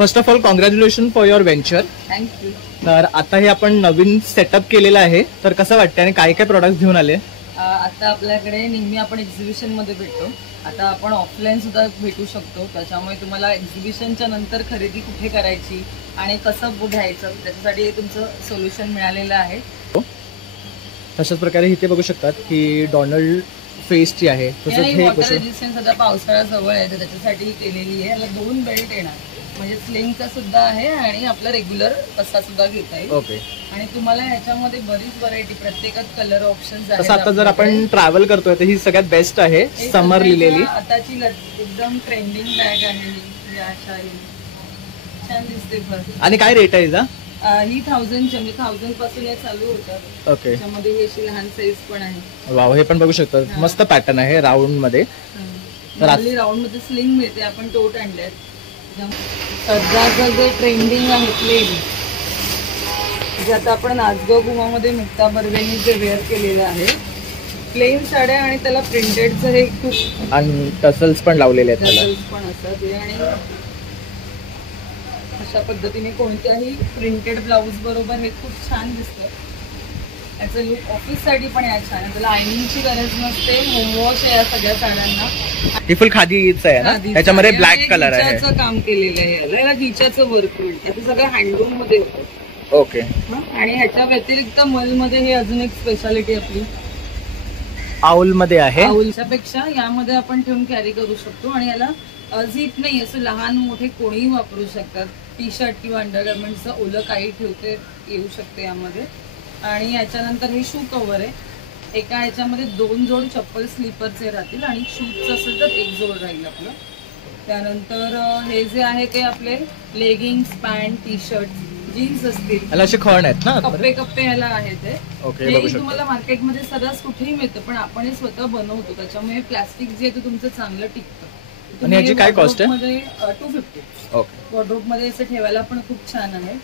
First of all congratulation for your venture. Thank you. तर आता हे आपण नवीन सेटअप केलेलं आहे, तर कसं वाटतं आणि काय काय प्रोडक्ट घेऊन आले? आता आपल्याकडे नेहमी आपण एक्झिबिशन मध्ये भेटतो, आता आपण ऑफलाईन सुद्धा भेटू शकतो. त्याच्यामुळे तुम्हाला एक्झिबिशनच्या नंतर खरेदी कुठे करायची आणि कसं घ्यायचं त्याच्यासाठी हे तुमचं सोल्युशन मिळालेलं आहे. तशाच प्रकारे इथे बघू शकतात की डोनाल्ड फेसची आहे. तसंच हे वॉटर रेजिस्टन्स आता पावसाळा जवळ आहे तर त्याच्यासाठी केलेली आहे. याला 2 बेल्ट येणार, म्हणजे स्लिंगचा सुद्धा आहे आणि आपला रेग्युलर कसा सुद्धा घेता येईल. ओके. आणि तुम्हाला ह्याच्यामध्ये बरीच व्हरायटी, प्रत्येकात कलर ऑप्शन्स आहेत. तसं आता जर आपण ट्रॅव्हल करतोय तर ही सगळ्यात बेस्ट आहे, समर लिहिलेली. आताची एकदम ट्रेंडिंग बॅग आहे ही, अशा छान दिसते. आणि काय रेट आहे हिचा? ही 1000 म्हणजे 1000 पासून हे चालू होतात. ओके. त्याच्यामध्ये ही अशी लहान साईज पण आहे. वाव, हे पण बघू शकता, मस्त पॅटर्न आहे राऊंड मध्ये. तर राऊंड मध्ये स्लिंग मिळते, आपण टोट आणल्यात. सध्याचं जे ट्रेंडिंग आहे प्लेन, जे आता आपण नाचगाव गुमामध्ये मुक्ता बर्वेनी जे वेअर केलेलं आहे, प्लेन साड्या आणि त्याला प्रिंटेडचं हे खूप, आणि टसल्स पण लावलेले आहेत, टसल्स पण असतात. आणि अशा पद्धतीने कोणत्याही प्रिंटेड ब्लाऊज बरोबर हे खूप छान दिसतं. याचं लुक ऑफिससाठी पण या छान आहे, त्याला आयनिंगची गरज नसते. होमवॉश आहे या सगळ्या साड्यांना. ही फुल खादीच आहे ना, त्याच्यामध्ये ब्लॅक कलर आहे. गिचाचं काम केलेलं आहे, याला गिचाचं वर्क मिळतं. हे सगळं हँडलूम मध्ये होतं. ओके. आणि ह्याच्या व्यतिरिक्त मल मध्ये हे अजून एक स्पेशालिटी आपली आउल मध्ये आहे. आउलच्या पेक्षा यामध्ये आपण ठेवून कॅरी करू शकतो. आणि याला झीप नाही, असं लहान मोठे कोणीही वापरू शकतात. टी शर्ट किंवा अंडरगार्मेंटचं ओलं काही ठेवते येऊ शकते यामध्ये. आणि याच्यानंतर हे शू कव्हर आहे. एका ह्याच्यामध्ये 2 जोड चप्पल स्लीपरचे राहतील आणि शूजचं असेल तर 1 जोड राहील आपलं. त्यानंतर हे जे आहे ते आपले leggings, pant, T shirt, jeans असतील. असे खण आहेत ना, कप्पे कप्पे याला आहे ते. ओके. हे तुम्हाला मार्केटमध्ये सर्रास कुठेही मिळतं, पण आपण हे स्वतः बनवतो, त्याच्यामुळे प्लास्टिक जे आहे ते तुमचं चांगलं टिकतं. आणि याची काय कॉस्ट आहे? मध्ये 250. ओके. वॉर्डरोब मध्ये असं ठेवायला पण खूप छान आहे.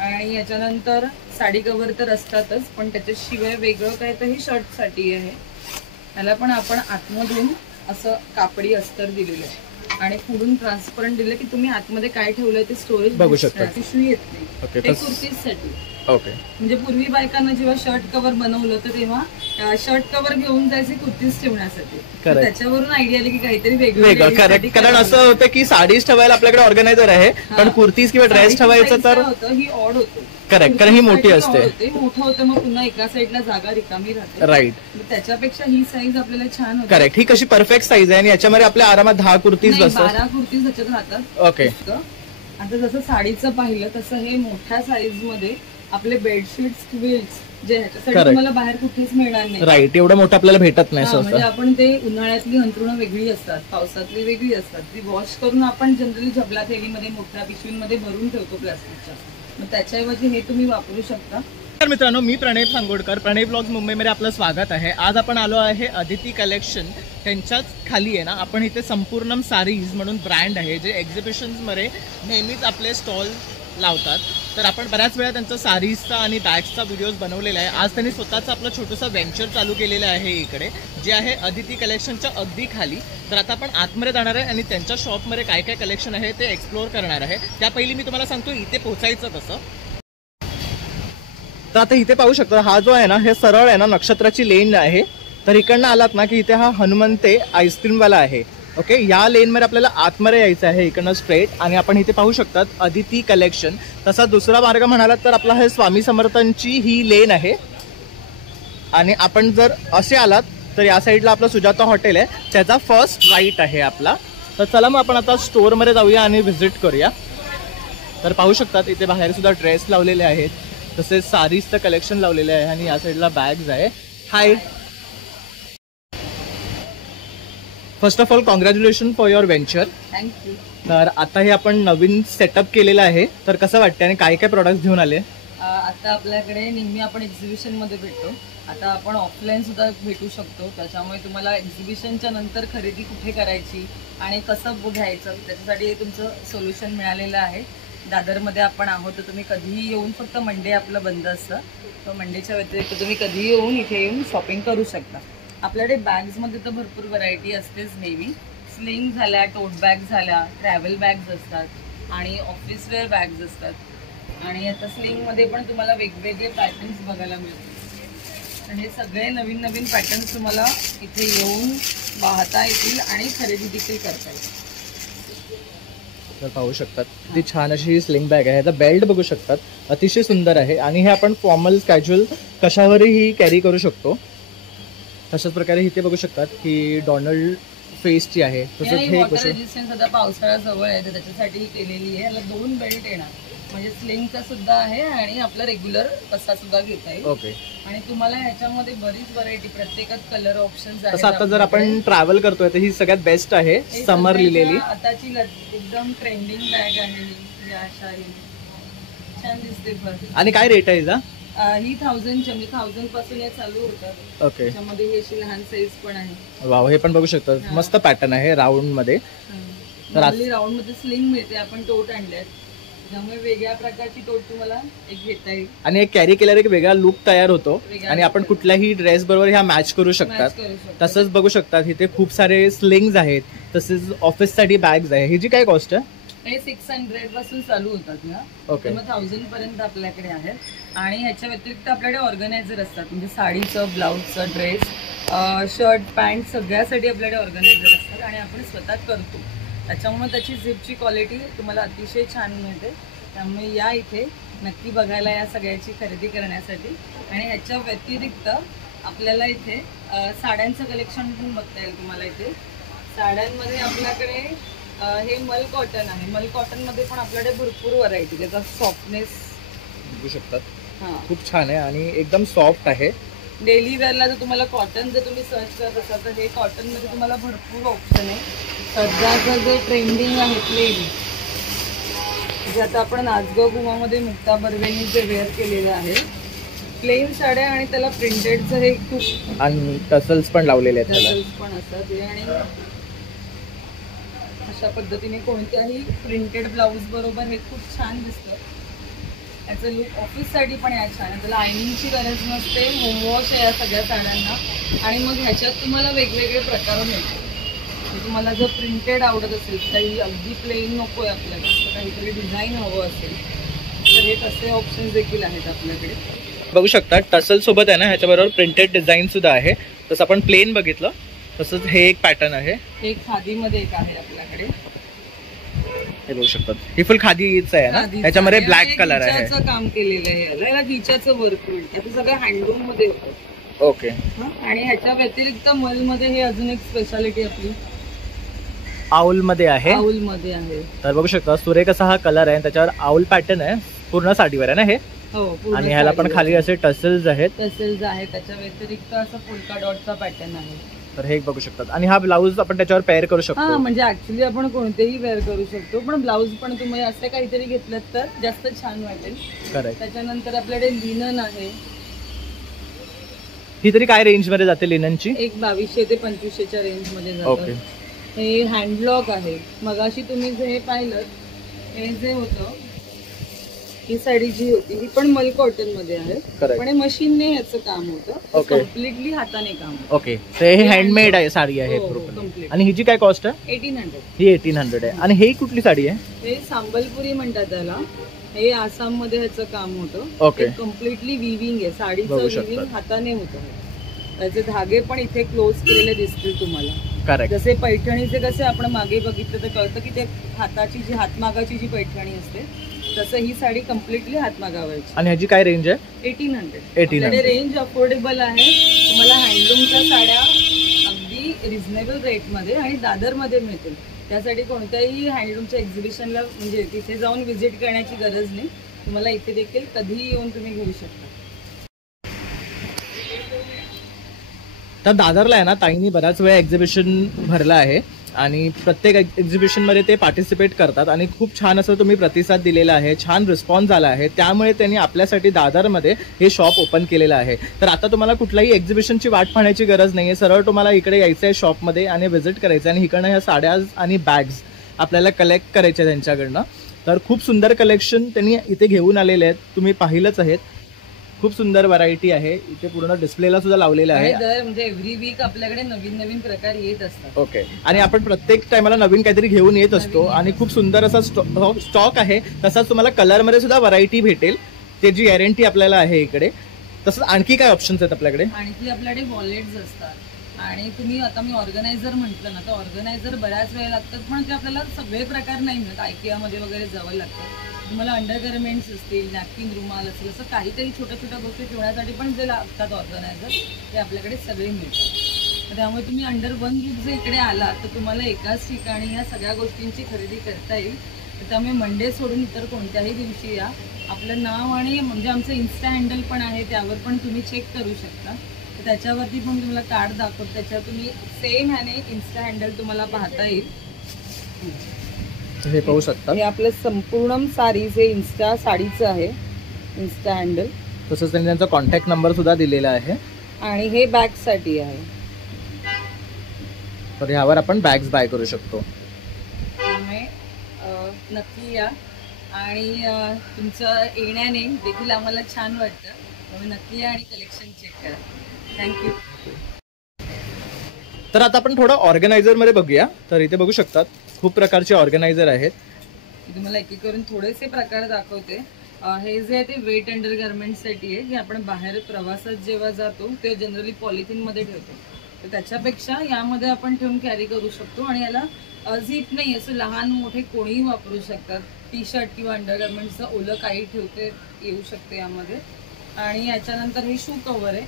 आणि याच्यानंतर साडी कव्हर तर असतातच, पण त्याच्याशिवाय वेगळं काय तर हे शर्ट साठी आहे. त्याला पण आपण आतमधून असं कापडी अस्तर दिलेलं आहे आणि पुढून ट्रान्सपरंट दिलं की तुम्ही आतमध्ये काय ठेवलंय ते स्टोरेज बघू शकता. पिशवी येत नाही. ते कुर्तीज साठी. ओके. म्हणजे पूर्वी बायकांना जेव्हा शर्ट कव्हर बनवलं तर तेव्हा शर्ट कव्हर घेऊन जायचे कुर्तीज ठेवण्यासाठी. त्याच्यावरून आयडिया आली की काहीतरी वेगळं. कारण असं होतं की साडीज ठेवायला आपल्याकडे ऑर्गनायझर आहे, पण कुर्तीज किंवा ड्रेस ठेवायचं तर ही ऑड होतं. करेक्ट, कारण ही मोठी असते, मोठं होतं, मग पुन्हा एका साईडला जागा रिकामी राहते. राईट. त्याच्यापेक्षा ही साईज आपल्याला छान होते. करेक्ट. ही कशी परफेक्ट साईज आहे आणि याच्यामध्ये आपल्या आरामात 10 कुर्तीज बसतात. 12 कुर्तीज त्याच्यात राहतात. ओके. आता जसं साडीचं पाहिलं तसं हे मोठ्या साईज मध्ये आपले बेडशीट्स, क्विल्ट्स जे ह्याच्यासाठी तुम्हाला बाहेर कुठेच मिळणार नाही. राईट. एवढं मोठं आपल्याला भेटत नाही. म्हणजे आपण ते उन्हाळ्यातली अंथरुणं वेगळी असतात, पावसातली वेगळी असतात. ती वॉश करून आपण जनरली झबला थैलीमध्ये मोठ्या पिशवीमध्ये भरून ठेवतो प्लास्टिकच्या. मग त्याच्याऐवजी हे तुम्ही वापरू शकता. तर मित्रांनो, मी प्रणय सांगोडकर, प्रणय ब्लॉग्स मुंबईमध्ये आपलं स्वागत आहे. आज आपण आलो आहे अदिती कलेक्शन. त्यांच्याच खाली आहे ना, आपण इथे संपूर्णम सारीज म्हणून ब्रँड आहे, जे एक्झिबिशन्समध्ये नेहमीच आपले स्टॉल लावतात. तर आपण बऱ्याच वेळा त्यांचा सारीजचा आणि बॅग्सचा व्हिडिओज बनवलेला आहे. आज त्यांनी स्वतःचं आपलं छोटंसं व्हेंचर चालू केलेलं आहे इकडे, जे आहे अदिती कलेक्शनच्या अगदी खाली. तर आता आपण आतमध्ये जाणार आहे आणि त्यांच्या शॉपमध्ये काय काय कलेक्शन आहे ते एक्सप्लोअर करणार आहे. त्या पहिली मी तुम्हाला सांगतो इथे पोहोचायचं कसं. तर आता इथे पाहू शकता, हा जो आहे ना, हे सरळ आहे ना नक्षत्राची लेन आहे. तर इकडनं आलात ना की इथे हा हनुमंते आईस्क्रीमवाला आहे. ओके. या लेनमध्ये आपल्याला आतमध्ये यायचं आहे इकडनं स्ट्रेट. आणि आपण इथे पाहू शकतात अदिती कलेक्शन. तसा दुसरा मार्ग म्हणालात तर आपला हे स्वामी समर्थांची ही लेन आहे. आणि आपण जर असे आलात तर या साईडला आपलं सुजाता हॉटेल आहे, त्याचा फर्स्ट राईट आहे आपला. तर चला मग आपण आता स्टोअरमध्ये जाऊया आणि व्हिजिट करूया. तर पाहू शकतात इथे बाहेर सुद्धा ड्रेस लावलेले आहेत, तसेच सारीजचं कलेक्शन लावलेलं आहे आणि या साईडला बॅग्स आहे. Hi. First of all congratulation for your venture. Thank you. तर आता हे आपण नवीन सेटअप केलेलं आहे, तर कसं वाटतं आणि काय काय प्रोडक्ट घेऊन आले? आता आपल्याकडे नेहमी आपण एक्झिबिशन मध्ये भेटतो, आता आपण ऑफलाईन सुद्धा भेटू शकतो. त्याच्यामुळे तुम्हाला एक्झिबिशनच्या नंतर खरेदी कुठे करायची आणि कसं घ्यायचं त्याच्यासाठी हे तुमचं सोल्युशन मिळालेलं आहे. दादरमध्ये आपण आहोत, तर तुम्ही कधीही येऊन, फक्त मंडे आपलं बंद असतं, तर मंडेच्या व्यतिरिक्त तुम्ही कधीही येऊन इथे येऊन शॉपिंग करू शकता. आपल्याकडे बॅग्समध्ये तर भरपूर व्हरायटी असतेच नेहमी. स्लिंग झाल्या, टोट बॅग झाल्या, ट्रॅव्हल बॅग्स असतात, आणि ऑफिस वेअर बॅग्स असतात आणि आता स्लिंग मध्ये पण तुम्हाला वेगवेगळे पॅटर्न्स बघायला मिळतील आणि हे सगळे नवीन नवीन पॅटर्न्स तुम्हाला इथे येऊन पाहता येतील आणि खरेदी देखील करता येईल. तर पाहू शकतात ती छान अशी ही स्लिंग बॅग आहे. याचा बेल्ट बघू शकतात, अतिशय सुंदर आहे आणि हे आपण फॉर्मल कॅज्युअल कशावरही कॅरी करू शकतो. तशाच प्रकारे इथे बघू शकतात की डोनाल्ड फेसची आहे. तसंच हे वॉटर रेजिस्टन्स आता पावसाळा जवळ आहे तर त्याच्यासाठी ही केलेली आहे. याला 2 बेल्ट येणार म्हणजे स्लिंगचा सुद्धा आहे आणि आपला रेग्युलर कसा सुद्धा घेता येईल. ओके. आणि तुम्हाला ह्याच्यामध्ये बरीच व्हरायटी, प्रत्येकात कलर ऑप्शन्स आहेत. तसं आता जर आपण ट्रॅव्हल करतोय तर ही सगळ्यात बेस्ट आहे, हे समर सध्याच्या लिहिलेली. आताची एकदम ट्रेंडिंग बॅग आहे ही. अशा छान दिसते पण. आणि काय रेट आहे हिचा? ही 1000 म्हणजे 1000 पासून या चालू होतात. ओके. त्याच्यामध्ये ही अशी लहान साईज पण आहे. वाव, हे पण बघू शकतो, मस्त पॅटर्न आहे राऊंड मध्ये. तर राऊंड मध्ये स्लिंग मिळते. आपण टोट आणल्यात त्यामुळे वेगळ्या प्रकारची टोट तुम्हाला एक घेता येईल आणि एक कॅरी केल्यावर एक वेगळा लुक तयार होतो आणि आपण कुठल्याही ड्रेस बरोबर ह्या मॅच करू शकतात. तसंच बघू शकतात इथे खूप सारे स्लिंग्स आहेत, तसेच ऑफिस साठी बॅग्स आहे. ही जी काय कॉस्ट आहे? हे 600 पासून चालू होतात ना. ओके. मग 1000 पर्यंत आपल्याकडे आहेत. आणि ह्याच्या व्यतिरिक्त आपल्याकडे ऑर्गनायझर असतात म्हणजे साडीचं, ब्लाऊजचं, ड्रेस, शर्ट, पॅन्ट सगळ्यासाठी आपल्याकडे ऑर्गनायझर असतात आणि आपण स्वतः करतो. त्याच्यामुळे त्याची झिपची क्वालिटी तुम्हाला अतिशय छान मिळते. त्यामुळे या इथे नक्की बघायला या सगळ्याची खरेदी करण्यासाठी. आणि ह्याच्या व्यतिरिक्त आपल्याला इथे साड्यांचं कलेक्शन पण बघता येईल तुम्हाला. इथे साड्यांमध्ये आपल्याकडे हे मल कॉटन आहे. मल कॉटन मध्ये पण आपल्याकडे भरपूर व्हरायटी, त्याचा सॉफ्टनेस बघू शकतात. हा, खूप छान आहे आणि एकदम सॉफ्ट आहे. डेली वेअरला जर तुम्हाला कॉटन जर तुम्ही सर्च करत असाल तर हे कॉटन मध्ये तुम्हाला भरपूर ऑप्शन आहे. सध्याचं जे ट्रेंडिंग आहे प्लेन, जे आता आपण नाचगाव गुमामध्ये मुक्ता बर्वेनी जे वेअर केलेलं आहे, प्लेन साड्या आणि त्याला प्रिंटेडचं हे खूप आणि टसल्स पण लावलेले आहेत त्याला. टसल्स पण असतात. हे आणि अशा पद्धतीने कोणत्याही प्रिंटेड ब्लाऊज बरोबर हे खूप छान दिसतं. याचं लुक ऑफिससाठी पण या छान आहे. त्याला आयनिंगची गरज नसते. होमवॉश आहे या सगळ्या साड्यांना. आणि मग ह्याच्यात तुम्हाला वेगवेगळे प्रकार मिळतात. तुम्हाला जर प्रिंटेड आवडत असेल, काही अगदी प्लेन नको आहे आपल्याला, काहीतरी डिझाईन हवं असेल तर हे तसे ऑप्शन्स देखील आहेत आपल्याकडे. बघू शकता टसल सोबत आहे ना ह्याच्याबरोबर प्रिंटेड डिझाईन सुद्धा आहे. तसं आपण प्लेन बघितलं तसंच हे एक पॅटर्न आहे. हे खादीमध्ये एक आहे आपल्याकडे. हे बघू शकतात ही फुल खादीच आहे ना. ह्याच्यामध्ये ब्लॅक कलर आहे. काम केलेलं आहे याला गिचाचं वर्क मिळतं. आता सगळं हँडलूम मध्ये होतं. ओके. आणि ह्याच्या व्यतिरिक्त मल मध्ये हे अजून एक स्पेशालिटी आपली आऊल मध्ये आहे. आऊल मध्ये आहे. तर बघू शकता सुरेख असा हा कलर आहे. त्याच्यावर आऊल पॅटर्न आहे. पूर्ण साडीवर आहे ना हे. हो. आणि ह्याला पण खाली असे टसल्स आहेत. टसल्स आहे. त्याच्या व्यतिरिक्त असं फुलका डॉटचा पॅटर्न आहे. तर हे बघू शकतात. आणि हा ब्लाऊज आपण त्याच्यावर पेअर करू शकतो. म्हणजे ऍक्च्युली आपण कोणतेही वेअर करू शकतो, पण ब्लाऊज पण तुम्ही असं काहीतरी घेतलं तर जास्त छान वाटेल. करेक्ट. त्याच्यानंतर आपल्याकडे लिनन आहे. ही तरी काय रेंज मध्ये जाते लिननची? एक 2200 ते 2500च्या रेंज मध्ये जातं. हे हँडलॉक आहे. मगाशी तुम्ही जे हे पाहिलं हे जे होतं, ही साडी जी होती ही पण मल कॉटन मध्ये आहे. पण हे मशीनने ह्याचं काम होतं. कम्प्लिटली हाताने काम. ओके. तर हे हँडमेड आहे साडी आहे. आणि ही जी काय कॉस्ट आहे? 1800. ही 1800 आहे. आणि ही कुठली साडी आहे? हे सांबलपुरी म्हणतात त्याला. हे आसाम मध्ये ह्याचं काम होतं. ओके. कम्प्लिटली विविंग आहे. साडीचं विविंग हाताने होतं. त्याचे धागे पण इथे क्लोज केलेले दिसतील तुम्हाला. करेक्ट. जसे पैठणीचे कसे आपण मागे बघितलं तर कळतं की ते हाताची जी हातमागाची जी पैठणी असते तसं ही साडी कम्प्लिटली हातमागावरची. आणि ह्याची काय रेंज आहे? 1800. रेंज अफोर्डेबल आहे. तुम्हाला हँडलूमच्या साड्या अगदी रिझनेबल रेटमध्ये आणि दादरमध्ये मिळतील. त्यासाठी कोणत्याही हँडलूमच्या एक्झिबिशनला म्हणजे तिथे जाऊन व्हिजिट करण्याची गरज नाही. तुम्हाला इथे देखील कधीही येऊन तुम्ही घेऊ शकता. तर दादरला आहे ना ताईंनी बराच वेळ एक्झिबिशन भरला आहे आणि प्रत्येक एक्झिबिशन मध्ये ते पार्टिसिपेट करतात आणि खूप छान असं तुम्ही प्रतिसाद दिलेला आहे. छान रिस्पॉन्स झाला आहे. त्यामुळे त्यांनी आपल्यासाठी दादरमध्ये हे शॉप ओपन केलेलं आहे. तर आता तुम्हाला कुठल्याही एक्झिबिशनची वाट पाहण्याची गरज नाहीये. सरळ तुम्हाला इकडे यायचं आहे शॉपमध्ये आणि व्हिजिट करायचं आणि इकडनं ह्या साड्या आणि बॅग्स आपल्याला कलेक्ट करायच्या त्यांच्याकडनं. तर खूप सुंदर कलेक्शन त्यांनी इथे घेऊन आलेले आहेत. तुम्ही पाहिलंच आहेत. खूप सुंदर व्हरायटी आहे. इथे पूर्ण डिस्प्लेला सुद्धा लावलेलं आहे. म्हणजे एव्हरी वीक आपल्याकडे नवीन नवीन प्रकार येत असतात. ओके. आणि आपण प्रत्येक टायमाला नवीन काहीतरी घेऊन येत असतो आणि खूप सुंदर असा स्टॉक आहे. तसाच तुम्हाला कलर मध्ये सुद्धा व्हरायटी भेटेल, त्याची गॅरंटी आपल्याला आहे इकडे. तसंच आणखी काय ऑप्शन्स आहेत आपल्याकडे? आणखी आपल्याकडे वॉलेट्स असतात. आणि तुम्ही आता मी ऑर्गनायझर म्हटलं ना, तर ऑर्गनायझर बऱ्याच वेळ लागतात, पण ते आपल्याला सगळे प्रकार नाही मिळत. आयकियामध्ये वगैरे जावं लागतं. तुम्हाला अंडरगार्मेंट्स असतील, नॅपकिन, रुमाल असेल, असं काहीतरी छोट्या छोट्या गोष्टी ठेवण्यासाठी पण जे लागतात ऑर्गनायझर, ते आपल्याकडे सगळे मिळतात. त्यामुळे तुम्ही अंडर वन रूफ जर इकडे आला तर तुम्हाला एकाच ठिकाणी या सगळ्या गोष्टींची खरेदी करता येईल. त्यामुळे मंडे सोडून इतर कोणत्याही दिवशी या. आपलं नाव आणि म्हणजे आमचं इन्स्टा हँडल पण आहे, त्यावर पण तुम्ही चेक करू शकता. त्याच्यावरती पण तुम्हाला कार्ड दाखवतो, त्याच्यावर तुम्ही सेम ह्याने इन्स्टा हँडल तुम्हाला पाहता येईल. हे पाहू शकता. हे आपलं संपूर्ण साडीज हे इन्स्टा साडीचं आहे इन्स्टा हँडल. तसंच त्यांनी त्यांचा कॉन्टॅक्ट नंबर सुद्धा दिलेला आहे. आणि हे बॅग साठी आहे, तर ह्यावर आपण बॅग्स बाय करू शकतो. त्यामुळे नक्की या. आणि तुमचं येण्याने देखील आम्हाला छान वाटतं. त्यामुळे नक्की या आणि कलेक्शन चेक करा. थँक्यू. तर आता आपण थोडं ऑर्गनायझर मध्ये बघूया. तर इथे बघू शकतात खूप प्रकारचे ऑर्गनायझर आहेत. तुम्हाला एक एक करून थोडेसे प्रकार दाखवते. हे जे आहे ते वेट अंडर गार्मेंटसाठी आहे, जे आपण बाहेर प्रवासात जेव्हा जातो ते जनरली पॉलिथिन मध्ये ठेवतो. तर त्याच्यापेक्षा यामध्ये आपण ठेवून कॅरी करू शकतो. आणि याला झीप नाही, असं लहान मोठे कोणीही वापरू शकतात. टी शर्ट किंवा अंडरगार्मेंटचं ओलं काही ठेवते येऊ शकते यामध्ये. आणि याच्यानंतर हे शू कव्हर आहे.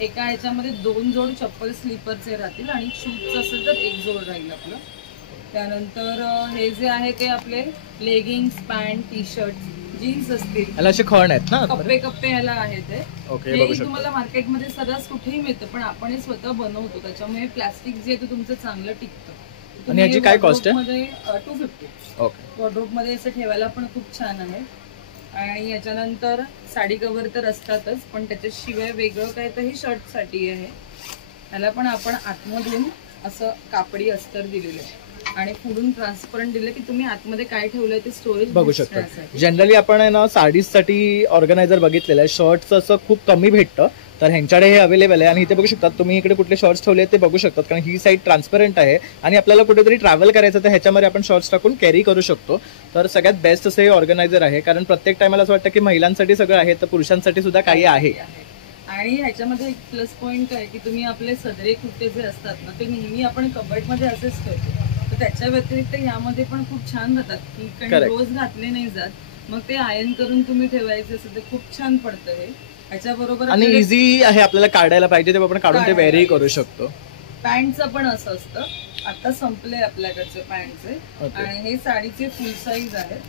एका ह्याच्यामध्ये 2 जोड चप्पल स्लीपरचे राहतील आणि शूजचं असेल तर 1 जोड राहील आपलं. त्यानंतर हे जे आहे ते आपले leggings, pant, T shirt, jeans असतील. याला असे खण आहेत ना, कप्पे कप्पे ह्याला आहे ते. ओके. हे तुम्हाला मार्केटमध्ये सर्रास कुठेही मिळतं, पण आपण हे स्वतः बनवतो. त्याच्यामुळे प्लास्टिक जे आहे ते तुमचं चांगलं टिकतं. आणि याची काय कॉस्ट आहे? मध्ये 250. ओके. वॉर्डरोब मध्ये असं ठेवायला पण खूप छान आहे. आणि याच्यानंतर साडी कव्हर तर असतातच, पण त्याच्याशिवाय वेगळं काय तर हे शर्टसाठी आहे. ह्याला पण आपण आतमधून असं कापडी अस्तर दिलेलं आहे आणि पुढून ट्रान्सपरंट दिलं की तुम्ही आतमध्ये काय ठेवलंय ते स्टोरेज बघू शकता. जनरली आपण आहे ना साडीजसाठी ऑर्गनायझर बघितलेलं आहे. शर्ट्स असं खूप कमी भेटतं, तर ह्यांच्याकडे हे अवेलेबल आहे. आणि इथे बघू शकतात तुम्ही इकडे कुठले शॉर्ट्स ठेवले ते बघू शकतात, कारण ही साईड ट्रान्सपरंट आहे आणि आपल्याला कुठेतरी ट्रॅव्हल करायचं तर ह्याच्यामध्ये आपण शॉर्ट्स टाकून कॅरी करू शकतो. तर सगळ्यात बेस्ट असं हे ऑर्गनायझर आहे, कारण प्रत्येक टायमाला असं वाटतं की महिलांसाठी सगळं आहे, तर पुरुषांसाठी सुद्धा काही आहे. आणि ह्याच्यामध्ये एक प्लस पॉईंट काय की तुम्ही आपले सदरे कुर्ते जे असतात ना ते नेहमी आपण कबर्डमध्ये असेच ठेवतो, तर त्याच्या व्यतिरिक्त यामध्ये पण खूप छान राहतात की कारण रोज घातले नाही जात, मग ते आयर्न करून तुम्ही ठेवायचे असेल तर खूप छान पडतं हे. ह्याच्याबरोबर आणि इझी आहे, आपल्याला काढायला पाहिजे तेव्हा आपण काढून ते वेअरही करू शकतो. पॅन्टचं पण असं असतं. आता संपले आपल्याकडचे पॅन्टचे. आणि हे साडीचे फुल साईज आहेत.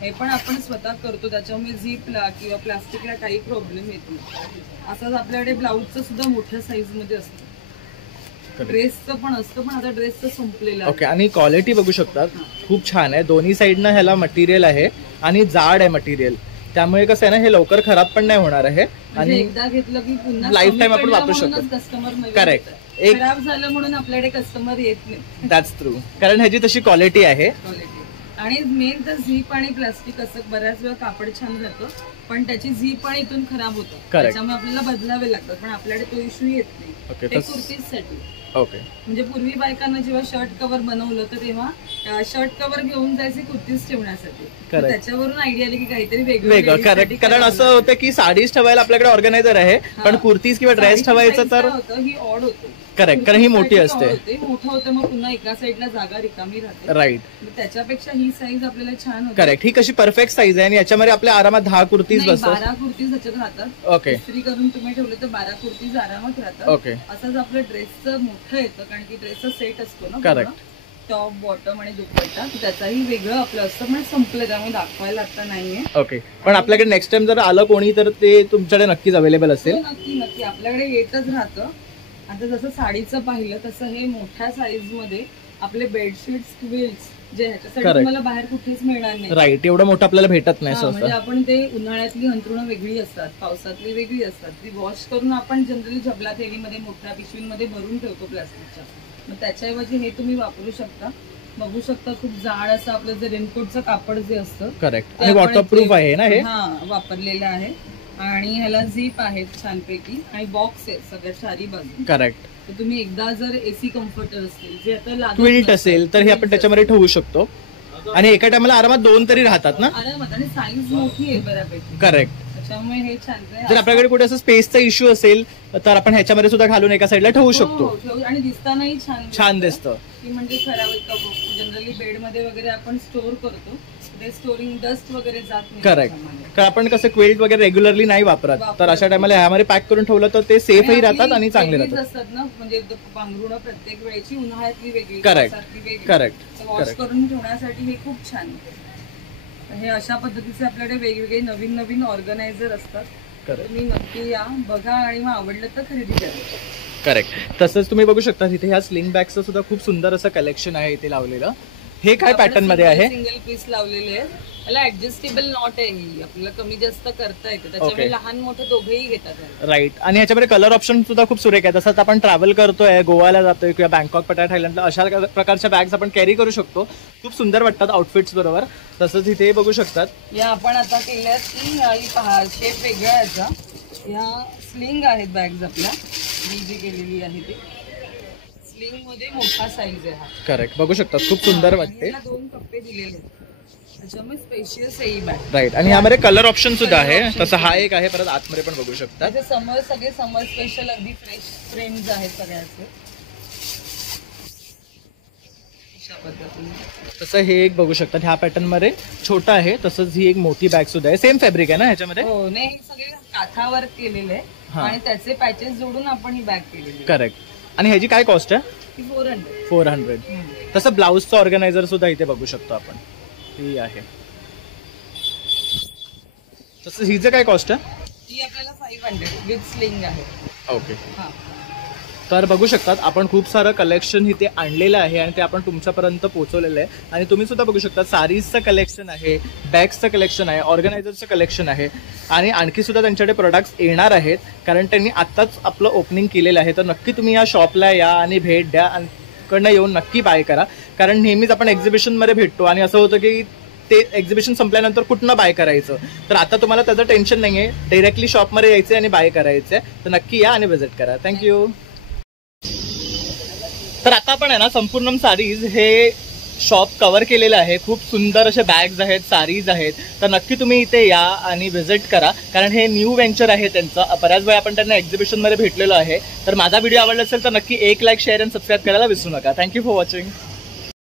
हे पण आपण स्वतः करतो, त्याच्यामुळे झीपला किंवा प्लास्टिकला काही प्रॉब्लेम येत नाही. असंच आपल्याकडे ब्लाऊजचं सुद्धा मोठ्या साईज मध्ये असतं, ड्रेसचं पण असतं, पण आता ड्रेसचं संपलेलं आहे. ओके. आणि क्वालिटी बघू शकतात खूप छान आहे. दोन्ही साईडनं ह्याला मटेरियल आहे आणि जाड आहे मटेरियल, त्यामुळे कसं आहे ना हे लवकर खराब पण नाही होणार आहे आणि एकदा घेतलं की पुन्हा लाईफ टाइम आपण वापरू शकतो. Customer correct. खराब झालं म्हणून आपल्याकडे कस्टमर येत नाही. दॅट्स ट्रू, कारण ह्याची तशी क्वालिटी आहे. आणि मेन तर झीप आणि प्लास्टिक असं बऱ्याच वेळा कापड छान राहतं, पण त्याची झीप आणि इथून खराब होतं, त्याच्यामुळे आपल्याला बदलावे लागतात, पण आपल्याकडे तो इश्यू येत नाही. ते कुर्तीजसाठी. ओके. म्हणजे पूर्वी बायकांना जेव्हा शर्ट कव्हर बनवलं तर तेव्हा शर्ट कव्हर घेऊन जायचे कुर्तीज ठेवण्यासाठी, त्याच्यावरून आयडिया आली की काहीतरी वेगळं. करेक्ट. कारण असं होतं की साडीज ठेवायला आपल्याकडे ऑर्गनायझर आहे, पण कुर्तीज किंवा ड्रेस ठेवायचं तर ही ऑड होतं. करेक्ट, कारण ही मोठी असते. मोठं होतं मग पुन्हा एका साईडला जागा रिकामी राहते. राईट. त्याच्यापेक्षा ही साईज आपल्याला छान होती. करेक्ट. ही कशी परफेक्ट साईज आहे आणि याच्यामध्ये आपल्या आरामात 10 कुर्तीज बसतात. 12 कुर्तीज ह्याच्यात राहतात. ओके. इस्त्री करून तुम्ही ठेवले तर 12 कुर्तीज आरामात राहतात. ओके. असंच आपलं ड्रेसचं मोठं येतं, कारण की ड्रेसचा सेट असतो ना. करेक्ट. टॉप, बॉटम आणि दुपट्टा, त्याचाही वेगळं आपलं असतं, पण संपलं त्यामुळे दाखवायला आता नाहीये. ओके. पण आपल्याकडे नेक्स्ट टाइम जर आलं कोणी तर ते तुमच्याकडे नक्कीच अवेलेबल असेल. नक्की नक्की आपल्याकडे येतच राहतं. आता जसं साडीचं पाहिलं तसं हे मोठ्या साईज मध्ये आपले बेडशीट्स, क्विल्ट्स जे ह्याच्यासाठी तुम्हाला बाहेर कुठेच मिळणार नाही. राईट. एवढं मोठं आपल्याला भेटत नाही. म्हणजे आपण ते उन्हाळ्यातली अंथरुणं वेगळी असतात, पावसातली वेगळी असतात, ती वॉश करून आपण जनरली झबला थैलीमध्ये मोठ्या पिशवीमध्ये भरून ठेवतो प्लास्टिकच्या. मग त्याच्याऐवजी हे तुम्ही वापरू शकता. बघू शकता खूप जाड असं आपलं जे रेनकोटचं कापड जे असतं करेक्ट आणि वॉटरप्रूफ आहे ना हे. वापरलेलं आहे. आणि ह्याला झीप आहेत छानपैकी आणि बॉक्स आहे सगळ्या चारी बाजू. करेक्ट. तर तुम्ही एकदा जर एसी कम्फर्टर असतील जे आता लागत क्विल्ट नसतात, असेल तर हे आपण त्याच्यामध्ये ठेवू शकतो आणि एका टायमाला आरामात 2 तरी राहतात ना. आरामात आणि साईज मोठी आहे बऱ्यापैकी. करेक्ट. त्याच्यामुळे हे छान आहे. जर आपल्याकडे कुठे असं स्पेसचा इश्यू असेल तर आपण ह्याच्यामध्ये सुद्धा घालून एका साईडला ठेवू शकतो. हो, आणि दिसतानाही छान दिसतं. की म्हणजे खराब जनरली बेड मध्ये वगैरे आपण स्टोअर करतो ते स्टोरिंग डस्ट वगैरे जात नाही. करेक्ट. कारण आपण कसं क्विल्ट वगैरे रेग्युलरली नाही वापरत तर अशा टायमाला ह्यामध्ये पॅक करून ठेवलं तर ते सेफही राहतात आणि चांगले राहतात. असतात ना म्हणजे पांघरुणं प्रत्येक वेळेची उन्हाळ्यातली वेगळी करेक्ट. पावसाळ्यातली वेगळी. करेक्ट. वॉश करून ठेवण्यासाठी हे खूप छान आहे. हे अशा पद्धतीचे आपल्याकडे वेगवेगळे नवीन नवीन ऑर्गनायझर असतात. तुम्ही नक्की या बघा आणि मग आवडलं तर खरेदी करा. करेक्ट. तसंच तुम्ही बघू शकता तिथे ह्या स्लिंग बॅगचं सुद्धा खूप सुंदर असं कलेक्शन आहे इथे लावलेलं. हे काय पॅटर्न मध्ये आहे? सिंगल पीस लावलेले आहे. याला ऍडजस्टेबल नॉट आहे ही आपल्याला कमी जास्त करता येते त्याच्यामुळे लहान मोठे दोघेही घेतात. राईट. आणि ह्याच्यामध्ये कलर ऑप्शन सुद्धा खूप सुरेख आहे. तसंच आपण ट्रॅव्हल करतोय गोव्याला जातोय किंवा बँकॉक पटाया थायलंडला अशा प्रकारच्या बॅग्स आपण कॅरी करू शकतो. खूप सुंदर वाटतात आउटफिट्स बरोबर. तसंच इथे बघू शकतात या आपण आता केल्यात की पहा शेप वेगळा आहे याचा. ह्या स्लिंग आहेत बॅग्स आपल्या मी जी केलेली आहे ती स्लिंग मध्ये मोठा साईज आहे हा. करेक्ट. बघू शकतात खूप सुंदर वाटते. 2 कप्पे दिलेले आहेत त्याच्यामुळे स्पेशियस आहे ही बॅग. राईट. आणि ह्यामध्ये कलर ऑप्शन सुद्धा आहे. तसं हा एक आहे. परत आतमध्ये पण बघू शकतात. त्याचे समर सगळे समर स्पेशल अगदी फ्रेश फ्रेम्स आहेत सगळ्याचे. तसं हे एक बघू शकतात ह्या पॅटर्न मध्ये छोटा आहे. तसंच ही एक मोठी बॅग सुद्धा आहे. सेम फॅब्रिक आहे ना ह्याच्यामध्ये? हो नाही हे सगळे काठावर केलेले आहे आणि त्याचे पॅचेस जोडून आपण ही बॅग केलेली. करेक्ट. आणि ह्याची काय कॉस्ट आहे? 400. तसं ब्लाउजचं ऑर्गनायझर सुद्धा इथे बघू शकतो आपण. ही आहे. तसं हिचं काय कॉस्ट आहे? ही आपल्याला 500 विथ स्लिंग आहे. ओके. तर बघू शकतात आपण खूप सारं कलेक्शन इथे आणलेलं आहे आणि ते आपण तुमच्यापर्यंत पोहोचवलेलं आहे. आणि तुम्ही सुद्धा बघू शकता सारीजचं कलेक्शन आहे, बॅग्सचं कलेक्शन आहे, ऑर्गनायझरचं कलेक्शन आहे आणि आणखी सुद्धा त्यांच्याकडे प्रोडक्ट्स येणार आहेत कारण त्यांनी आत्ताच आपलं ओपनिंग केलेलं आहे. तर नक्की तुम्ही या शॉपला या आणि भेट द्या आणि कडनं येऊन नक्की बाय करा. कारण नेहमीच आपण एक्झिबिशनमध्ये भेटतो आणि असं होतं की ते एक्झिबिशन संपल्यानंतर कुठनं बाय करायचं. तर आता तुम्हाला त्याचं टेन्शन नाही आहे. डायरेक्टली शॉपमध्ये यायचं आणि बाय करायचं आहे. तर नक्की या आणि व्हिजिट करा. थँक्यू. तर आता आपण आहे ना संपूर्ण सारीज हे शॉप कव्हर केलेलं आहे. खूप सुंदर असे बॅग्स आहेत, सारीज आहेत. तर नक्की तुम्ही इथे या आणि व्हिजिट करा कारण हे न्यू व्हेंचर आहे त्यांचं. बऱ्याच वेळा आपण त्यांना एक्झिबिशनमध्ये भेटलेलो आहे. तर माझा व्हिडिओ आवडला असेल तर नक्की 1 लाईक शेअर आणि सबस्क्राईब करायला विसरू नका. Thank you for watching.